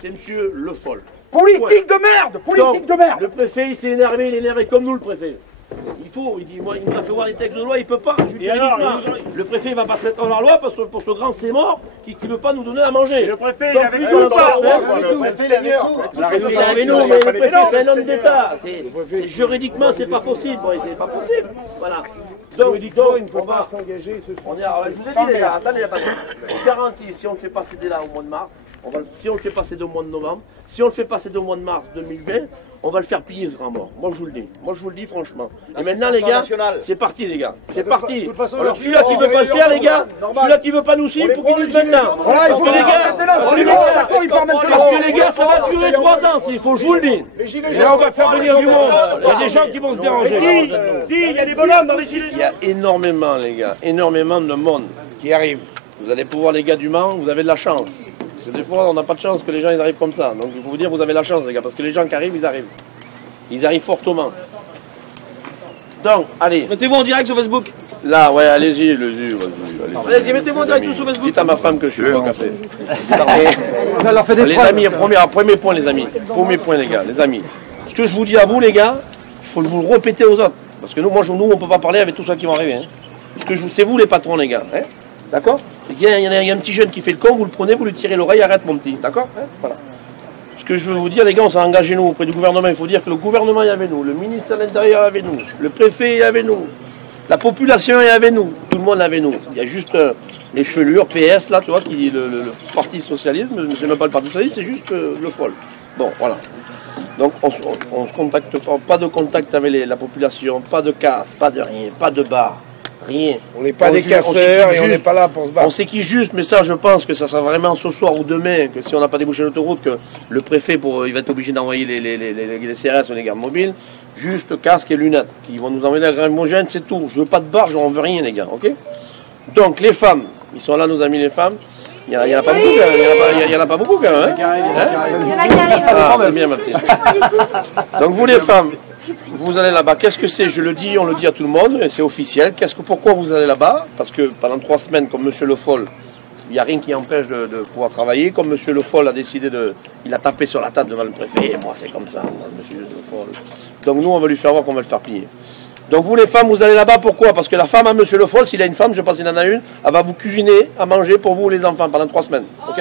C'est monsieur Le Foll. Politique de merde! Politique de merde! Le préfet, il s'est énervé, il est énervé comme nous, le préfet. Il dit, moi, il nous a fait voir les textes de loi, il peut pas. Le préfet, il va pas se mettre dans la loi parce que pour ce grand c'est mort qui ne veut pas nous donner à manger. Le préfet, il avait tout le temps. Le préfet, il est avec nous, mais le préfet, c'est un homme d'État. Juridiquement, c'est pas possible. C'est pas possible. Voilà. Donc, il ne faut pas s'engager. Je vous ai dit, les gars, attendez. Je vous garantis, si on ne fait pas céder là au mois de mars, si on le fait passer au mois de novembre, si on le fait passer au mois de mars 2020, on va le faire piller ce grand mort. Moi je vous le dis. Moi je vous le dis franchement. Et maintenant les gars, c'est parti les gars. C'est parti. Alors celui-là qui ne veut pas le faire les gars, celui-là qui ne veut pas nous suivre, il faut qu'il dise maintenant. Parce que les gars, ça va durer 3 ans, il faut, je vous le dis. Et là on va faire venir du monde. Il y a des gens qui vont se déranger. Si, il y a des bonhommes dans les gilets jaunes. Il y a énormément les gars, énormément de monde qui arrive. Vous allez pouvoir les gars du Mans, vous avez de la chance. Parce que des fois, on n'a pas de chance que les gens ils arrivent comme ça. Donc, il faut vous dire, vous avez la chance, les gars, parce que les gens qui arrivent, ils arrivent. Ils arrivent fortement. Donc, allez. Mettez-vous en direct sur Facebook. Là, ouais, allez-y, Allez-y, mettez-vous en direct sur Facebook. Dites à ma femme que je suis au café. Ça leur fait des les amis, premier point, les amis. Premier point, les gars, les amis. Ce que je vous dis à vous, les gars, il faut vous le répéter aux autres. Parce que nous, on ne peut pas parler avec tout ça qui vont arriver. Hein. Parce que c'est vous les patrons, les gars. Hein. D'accord? Il y a un petit jeune qui fait le con, vous le prenez, vous lui tirez l'oreille, arrête mon petit. D'accord? Voilà. Ce que je veux vous dire, les gars, on s'est engagé nous auprès du gouvernement. Il faut dire que le gouvernement est avec nous, le ministère de l'Intérieur est avec nous, le préfet est avec nous, la population est avec nous, tout le monde est avec nous. Il y a juste les chevelures, PS, là, tu vois, qui le Parti Socialiste, mais c'est même pas le Parti Socialiste, c'est juste Le Foll. Bon, voilà. Donc on se contacte pas de contact avec la population, pas de casse, pas de rien, pas de bar. Rien. On n'est pas des casseurs et on n'est pas là pour se battre. On sait qui juste, mais ça je pense que ça sera vraiment ce soir ou demain, que si on n'a pas débouché l'autoroute, que le préfet il va être obligé d'envoyer les CRS ou les gardes mobiles, juste casque et lunettes, qui vont nous envoyer la lacrymogène, c'est tout. Je veux pas de barge, on veut rien les gars, ok? Donc les femmes, ils sont là nos amis les femmes. Il n'y en a pas beaucoup quand même. Il y en a pas beaucoup quand même. Ah, c'est bien ma petite. Donc vous les femmes, vous allez là-bas. Qu'est-ce que c'est? Je le dis, on le dit à tout le monde, et c'est officiel. Pourquoi vous allez là-bas? Parce que pendant 3 semaines, comme monsieur Le Foll, il n'y a rien qui empêche de pouvoir travailler. Comme monsieur Le Foll a décidé il a tapé sur la table devant le préfet. Et moi, c'est comme ça, monsieur Le Foll. Donc nous, on va lui faire voir qu'on va le faire plier. Donc vous les femmes, vous allez là-bas, pourquoi? Parce que la femme à monsieur Le Foll, s'il a une femme, je pense qu'il en a une, elle va vous cuisiner à manger pour vous les enfants pendant 3 semaines. Ok?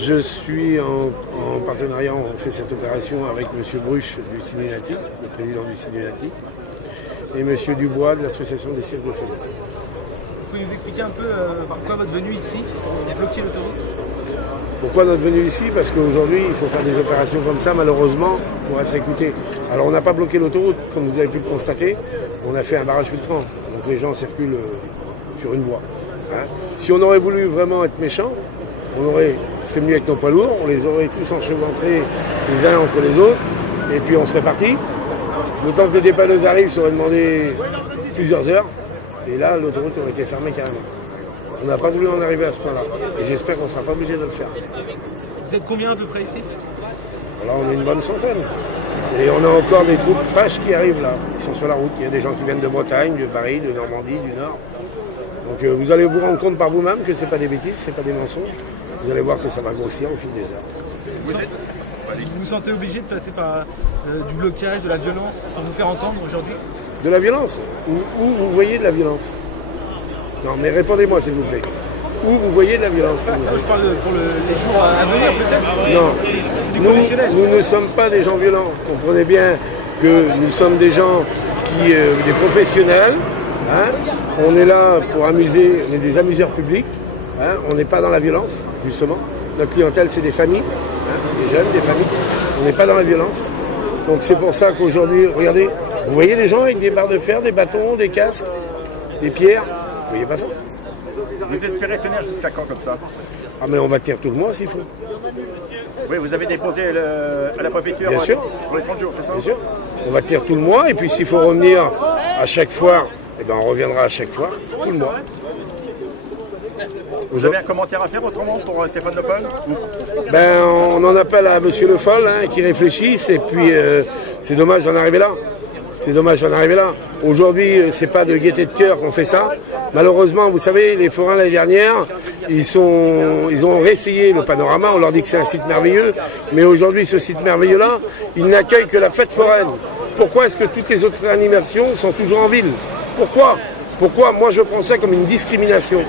Je suis en partenariat, on fait cette opération avec M. Bruch du Cinématique, le président du Cinématique, et M. Dubois de l'association des cirques de Félix. Vous pouvez nous expliquer un peu pourquoi votre venue ici et bloquer l'autoroute? Pourquoi notre venue ici? Parce qu'aujourd'hui, il faut faire des opérations comme ça, malheureusement, pour être écouté. Alors, on n'a pas bloqué l'autoroute, comme vous avez pu le constater, on a fait un barrage filtrant, donc les gens circulent sur une voie. Hein. Si on aurait voulu vraiment être méchant, on serait venu avec nos poids lourds, on les aurait tous enchevêtrés les uns entre les autres, et puis on serait parti. Le temps que les dépanneuses arrivent, ça aurait demandé plusieurs heures, et là, l'autoroute aurait été fermée carrément. On n'a pas voulu en arriver à ce point-là, et j'espère qu'on ne sera pas obligé de le faire. Vous êtes combien à peu près ici? Alors on est une bonne centaine. Et on a encore des troupes fraîches qui arrivent là, qui sont sur la route. Il y a des gens qui viennent de Bretagne, de Paris, de Normandie, du Nord. Donc vous allez vous rendre compte par vous-même que ce n'est pas des bêtises, ce n'est pas des mensonges. Vous allez voir que ça va grossir au fil des heures. Vous vous sentez obligé de passer par du blocage, de la violence, pour vous faire entendre aujourd'hui? De la violence? Où vous voyez de la violence? Non, mais répondez-moi s'il vous plaît. Où vous voyez de la violence? Je parle pour les jours à venir peut-être? Non, nous ne sommes pas des gens violents. Comprenez bien que nous sommes des gens des professionnels. Hein, on est là pour amuser, on est des amuseurs publics, hein, on n'est pas dans la violence, justement. Notre clientèle, c'est des familles, hein, des jeunes, des familles. On n'est pas dans la violence. Donc c'est pour ça qu'aujourd'hui, regardez, vous voyez des gens avec des barres de fer, des bâtons, des casques, des pierres. Vous voyez pas ça? Vous espérez tenir jusqu'à quand comme ça? Ah mais on va tenir tout le mois s'il faut. Oui, vous avez déposé à la préfecture Bien sûr. pour les 30 jours, c'est ça? Bien sûr. On va tenir tout le mois, et puis s'il faut revenir à chaque fois, eh ben on reviendra à chaque fois, tout le mois. Vous avez un commentaire à faire autrement pour Stéphane Le Foll? Ben, on en appelle à Monsieur Le Foll, hein, qui réfléchisse, et puis c'est dommage d'en arriver là. C'est dommage d'en arriver là. Aujourd'hui, c'est pas de gaieté de cœur qu'on fait ça. Malheureusement, vous savez, les forains l'année dernière, ils ont réessayé le panorama. On leur dit que c'est un site merveilleux, mais aujourd'hui, ce site merveilleux-là, il n'accueille que la fête foraine. Pourquoi est-ce que toutes les autres animations sont toujours en ville? Pourquoi? Moi, je prends ça comme une discrimination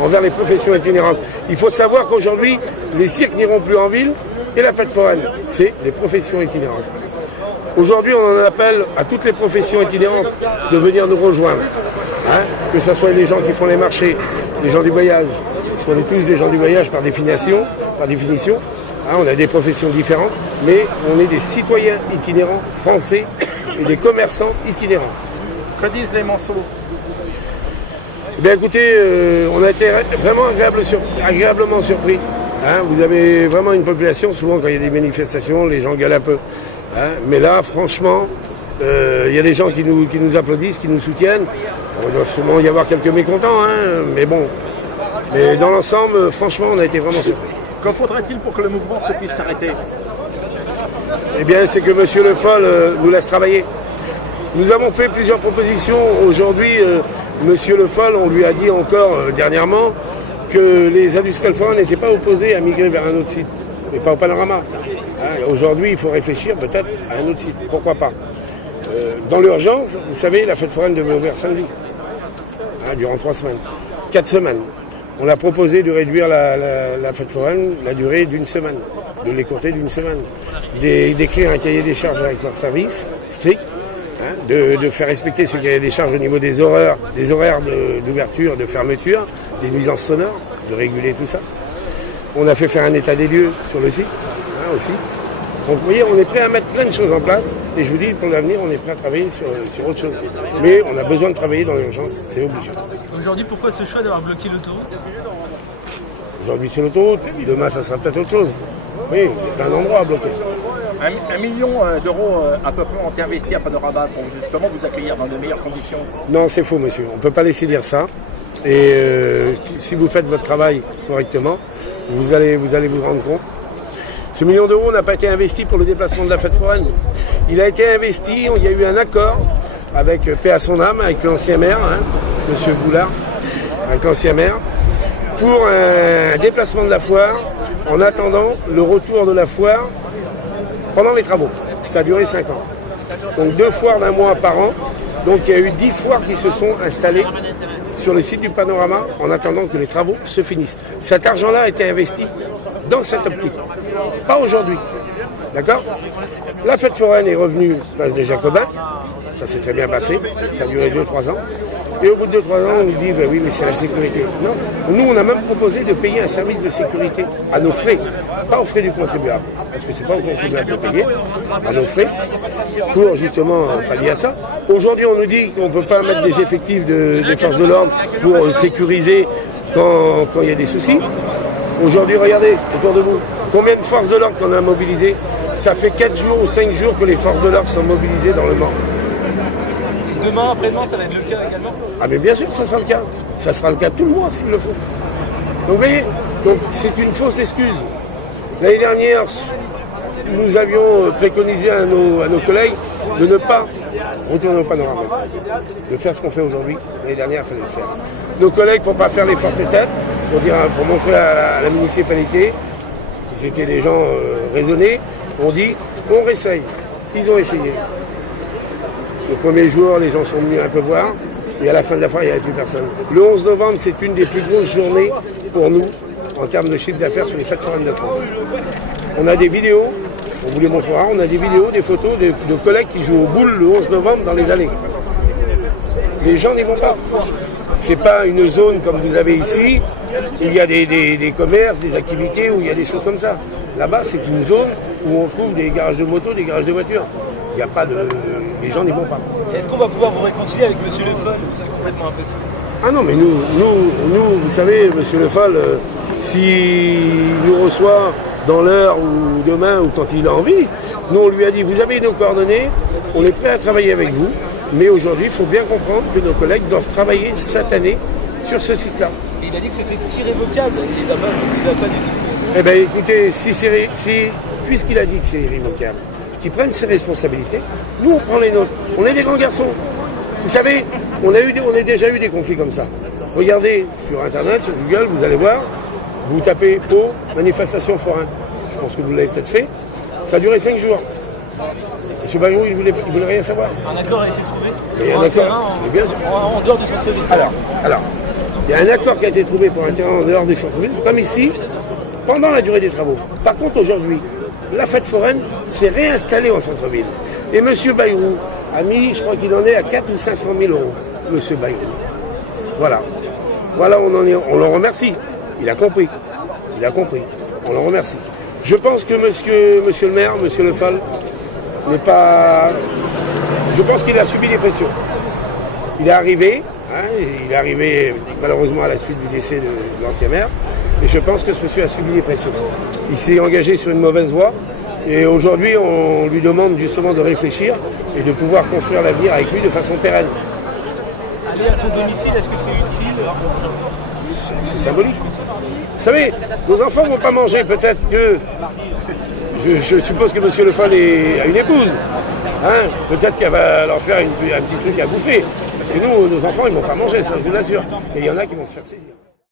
envers les professions itinérantes. Il faut savoir qu'aujourd'hui, les cirques n'iront plus en ville et la fête foraine, c'est les professions itinérantes. Aujourd'hui, on en appelle à toutes les professions itinérantes de venir nous rejoindre. Hein, que ce soit les gens qui font les marchés, les gens du voyage, parce qu'on est tous des gens du voyage par définition. Hein, on a des professions différentes, mais on est des citoyens itinérants français et des commerçants itinérants. Que disent les Manceaux? Eh bien écoutez, on a été vraiment agréablement surpris. Hein, vous avez vraiment une population, souvent quand il y a des manifestations, les gens gueulent un peu. Hein, mais là, franchement, il y a des gens qui nous applaudissent, qui nous soutiennent. Il doit sûrement y avoir quelques mécontents, hein, mais bon. Mais dans l'ensemble, franchement, on a été vraiment surpris. Que faudrait-il pour que le mouvement se puisse s'arrêter? Eh bien, c'est que M. Le Foll nous laisse travailler. Nous avons fait plusieurs propositions. Aujourd'hui, M. Le Foll, on lui a dit encore dernièrement que les industriels forains n'étaient pas opposés à migrer vers un autre site, mais pas au panorama. Hein, aujourd'hui, il faut réfléchir peut-être à un autre site. Pourquoi pas? Dans l'urgence, vous savez, la fête foraine devait ouvrir samedi, hein, durant 3 semaines, 4 semaines. On a proposé de réduire la fête foraine, la durée d'1 semaine, de l'écourter d'1 semaine, d'écrire un cahier des charges avec leur service strict, hein, de faire respecter ce cahier des charges au niveau des horaires d'ouverture, de fermeture, des nuisances sonores, de réguler tout ça. On a fait faire un état des lieux sur le site, hein, aussi. Donc vous voyez, on est prêt à mettre plein de choses en place, et je vous dis, pour l'avenir, on est prêt à travailler sur autre chose. Mais on a besoin de travailler dans l'urgence, c'est obligé. Aujourd'hui, pourquoi ce choix d'avoir bloqué l'autoroute? Aujourd'hui, c'est l'autoroute, demain, ça sera peut-être autre chose. Oui, il y a plein d'endroits à bloquer. 1 million d'euros à peu près ont été investis à Panorama pour justement vous accueillir dans de meilleures conditions. Non, c'est faux, monsieur. On ne peut pas laisser dire ça. Et si vous faites votre travail correctement, vous allez vous rendre compte. Ce 1 million d'euros n'a pas été investi pour le déplacement de la fête foraine. Il a été investi, il y a eu un accord avec paix à son âme, avec l'ancien maire, hein, M. Boulard, avec l'ancien maire, pour un déplacement de la foire en attendant le retour de la foire pendant les travaux. Ça a duré 5 ans. Donc 2 foires d'1 mois par an. Donc il y a eu 10 foires qui se sont installées sur le site du Panorama en attendant que les travaux se finissent. Cet argent-là a été investi dans cette optique. Pas aujourd'hui. D'accord? La fête foraine est revenue place des Jacobins. Ça s'est très bien passé. Ça a duré 2-3 ans. Et au bout de 2-3 ans, on nous dit, ben oui, mais c'est la sécurité. Non. Nous, on a même proposé de payer un service de sécurité à nos frais. Pas aux frais du contribuable. Parce que c'est pas au contribuable de payer. À nos frais. Pour justement pallier à ça. Aujourd'hui, on nous dit qu'on ne peut pas mettre des effectifs des forces de l'ordre pour sécuriser quand il y a des soucis. Aujourd'hui, regardez, autour de vous, combien de forces de l'ordre qu'on a mobilisées? Ça fait 4 jours ou 5 jours que les forces de l'ordre sont mobilisées dans le Mans. Demain, après-demain, ça va être le cas également? Ah mais bien sûr que ça sera le cas. Ça sera le cas tout le mois s'il le faut. Donc vous voyez, c'est une fausse excuse. L'année dernière, nous avions préconisé à nos collègues de ne pas retourner au Panorama, de faire ce qu'on fait aujourd'hui. L'année dernière, il fallait le faire. Nos collègues, pour ne pas faire les fortes têtes, pour montrer à la municipalité que c'était des gens raisonnés, on dit on réessaye. Ils ont essayé. Le premier jour, les gens sont venus un peu voir, et à la fin de la foire, il n'y avait plus personne. Le 11 novembre, c'est une des plus grosses journées pour nous, en termes de chiffre d'affaires sur les fêtes foraines de France. On a des vidéos, on vous les montrera, on a des vidéos, des photos de collègues qui jouent aux boules le 11 novembre dans les allées. Les gens n'y vont pas. C'est pas une zone comme vous avez ici, où il y a des commerces, des activités, où il y a des choses comme ça. Là-bas, c'est une zone où on trouve des garages de motos, des garages de voitures. Il n'y a pas de... Les gens n'y vont pas. Est-ce qu'on va pouvoir vous réconcilier avec M. Le Foll ou c'est complètement impossible? Ah non, mais nous, vous savez, M. Le Foll, s'il nous reçoit dans l'heure ou demain ou quand il a envie, nous on lui a dit vous avez nos coordonnées, on est prêt à travailler avec vous, mais aujourd'hui il faut bien comprendre que nos collègues doivent travailler cette année sur ce site-là. Et il a dit que c'était irrévocable, il n'a pas du tout. Eh bien écoutez, puisqu'il a dit que c'est irrévocable, qu'il prenne ses responsabilités, nous on prend les nôtres, on est des grands garçons. Vous savez, on a déjà eu des conflits comme ça. Regardez sur Internet, sur Google, vous allez voir, vous tapez Pau, manifestation forain. Je pense que vous l'avez peut-être fait. Ça a duré 5 jours. M. Bayrou, il voulait rien savoir. Un accord a été trouvé pour un terrain en dehors du centre-ville. Alors, il y a un accord qui a été trouvé pour un terrain en dehors du centre-ville, comme ici, pendant la durée des travaux. Par contre, aujourd'hui, la fête foraine s'est réinstallée en centre-ville. Et M. Bayrou a mis, je crois qu'il en est à 4 ou 500 000 euros, M. Bayrou. Voilà. Voilà, on en est. On le remercie. Il a compris. On le remercie. Je pense que monsieur le maire, monsieur Le Fall, n'est pas... Je pense qu'il a subi des pressions. Il est arrivé malheureusement à la suite du décès de l'ancien maire, et je pense que ce monsieur a subi des pressions. Il s'est engagé sur une mauvaise voie, et aujourd'hui on lui demande justement de réfléchir et de pouvoir construire l'avenir avec lui de façon pérenne. Aller à son domicile, est-ce que c'est utile? C'est symbolique. Vous savez, nos enfants ne vont pas manger, peut-être que... Je suppose que M. Le Fall a une épouse. Hein, peut-être qu'elle va leur faire un petit truc à bouffer. Parce que nous, nos enfants, ils ne vont pas manger, ça je vous l'assure. Et il y en a qui vont se faire saisir.